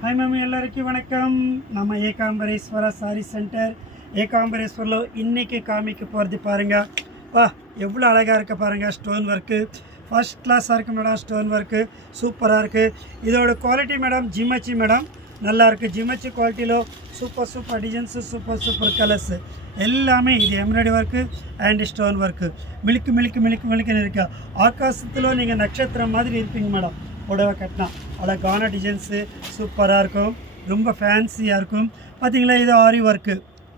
High ma'am एल्लरिकी वणक्कम நம்ம Ekambareswara sorry centre ஏகாம்பரேஸ்வரில் இன்றைக்கி காமிக்க போகிறது பாருங்கள். வா எவ்வளோ அழகாக இருக்க பாருங்கள். ஸ்டோன் ஒர்க்கு ஃபர்ஸ்ட் கிளாஸாக இருக்குது மேடம். ஸ்டோன் ஒர்க்கு சூப்பராக இருக்குது. இதோட குவாலிட்டி மேடம் ஜிமச்சி மேடம் நல்லா இருக்குது. ஜிமச்சி குவாலிட்டியில் super super designs super super colours எல்லாமே இது embroidery work and stone work மிளுக்கு மிளுக்கு மிளுக்கு மிளுக்குன்னு இருக்கா. ஆகாசத்தில் நீங்கள் நட்சத்திரம் மாதிரி இருப்பீங்க மேடம். புடவை கட்டினா அழகான டிசைன்ஸு சூப்பராக இருக்கும். ரொம்ப ஃபேன்சியாக இருக்கும். பார்த்திங்களா, இது ஆரி ஒர்க்கு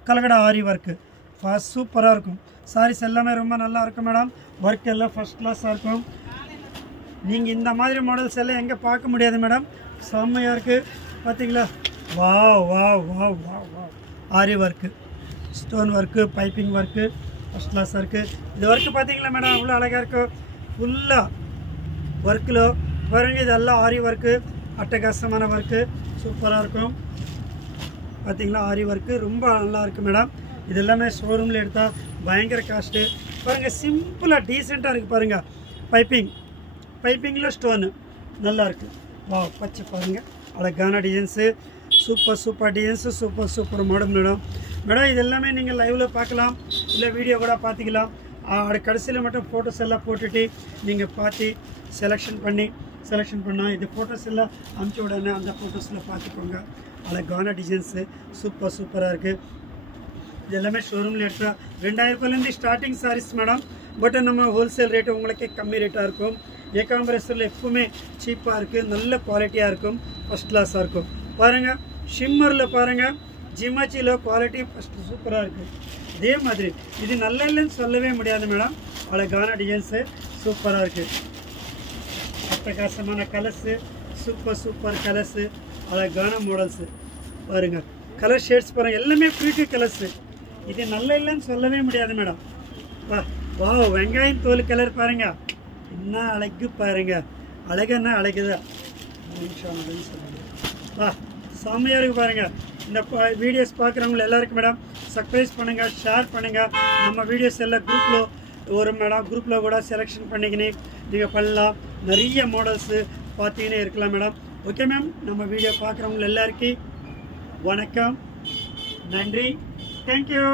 கலகடா ஆரி ஒர்க்கு ஃபர்ஸ்ட் சூப்பராக இருக்கும். சாரீஸ் எல்லாமே ரொம்ப நல்லா இருக்கும் மேடம். ஒர்க் எல்லாம் ஃபஸ்ட் கிளாஸாக இருக்கும். நீங்கள் இந்த மாதிரி மாடல்ஸ் எல்லாம் எங்கே பார்க்க முடியாது மேடம். செம்மையாக இருக்குது. பார்த்திங்களா, வா வா வா வா வா aari work stone work piping work first கிளாஸாக இருக்குது. இது ஒர்க்கு பார்த்திங்களா மேடம் அவ்வளோ அழகாக இருக்கும். ஃபுல்லாக ஒர்க்கில் பாருங்கள். இதெல்லாம் ஆரி ஒர்க்கு அட்டகாசமான ஒர்க்கு சூப்பராக இருக்கும். பார்த்திங்களா, ஆரி ஒர்க்கு ரொம்ப நல்லா இருக்குது மேடம். இது எல்லாமே ஷோரூமில் எடுத்தால் பயங்கர காஸ்ட்டு. பாருங்கள், சிம்பிளாக டீசெண்டாக இருக்குது பாருங்கள். பைப்பிங்கில் ஸ்டோனு நல்லா இருக்குது. வா பச்சை பாருங்கள் அழகான designs super super designs super super model madam. இது எல்லாமே நீங்கள் லைவில் பார்க்கலாம், இல்லை வீடியோ கூட பார்த்துக்கலாம். கடைசியில் மட்டும் ஃபோட்டோஸ் எல்லாம் போட்டுட்டு நீங்கள் பார்த்து செலெக்ஷன் பண்ணால் இது ஃபோட்டோஸ் எல்லாம் அனுப்பிச்ச உடனே அந்த ஃபோட்டோஸில் பார்த்துக்கோங்க. அழகான டிசைன்ஸு சூப்பராக இருக்குது. இது எல்லாமே ஷோரூமில் எடுத்தால் 2000 ரூபாயிலேருந்து ஸ்டார்டிங் சாரீஸ் மேடம். பட் நம்ம ஹோல்சேல் ரேட்டு உங்களுக்கே கம்மி ரேட்டாக இருக்கும். ஏகாம்பரேஸ்வரில் எப்பவுமே சீப்பாக இருக்குது, நல்ல குவாலிட்டியாக இருக்கும், ஃபஸ்ட் கிளாஸாக இருக்கும். பாருங்கள், ஷிம்மரில் பாருங்கள், ஜிமாச்சியில் குவாலிட்டி ஃபஸ்ட்டு சூப்பராக இருக்குது. இதே மாதிரி இது நல்ல இல்லைன்னு சொல்லவே முடியாது மேடம். அழகான டிசைன்ஸு சூப்பராக இருக்குது. அட்டகாசமான கலர்ஸு சூப்பர் கலர்ஸு அழகான மாடல்ஸு பாருங்கள். கலர் ஷேட்ஸ் பாருங்கள், எல்லாமே ப்ரீட்டி கலர்ஸு. இது நல்ல இல்லைன்னு சொல்லவே முடியாது மேடம். வா வெங்காயம் தோல் கலர் பாருங்கள், என்ன அழகு பாருங்கள். அழகுன்னா அழகுதான். வா செம்மையாக இருக்குது பாருங்கள். இந்த வீடியோஸ் பார்க்குறவங்க எல்லாருக்கும் மேடம் சப்ஸ்கிரைப் பண்ணுங்கள், ஷேர் பண்ணுங்கள். நம்ம வீடியோஸ் எல்லாம் குரூப்பில் கூட செலெக்ஷன் பண்ணிக்கினே நீங்கள் பண்ணலாம். நிறைய மாடல்ஸு பார்த்தீங்கன்னே இருக்கலாம் மேடம். ஓகே மேம், நம்ம வீடியோ பார்க்குறவங்க எல்லாருக்கும் வணக்கம், நன்றி, தேங்க்யூ.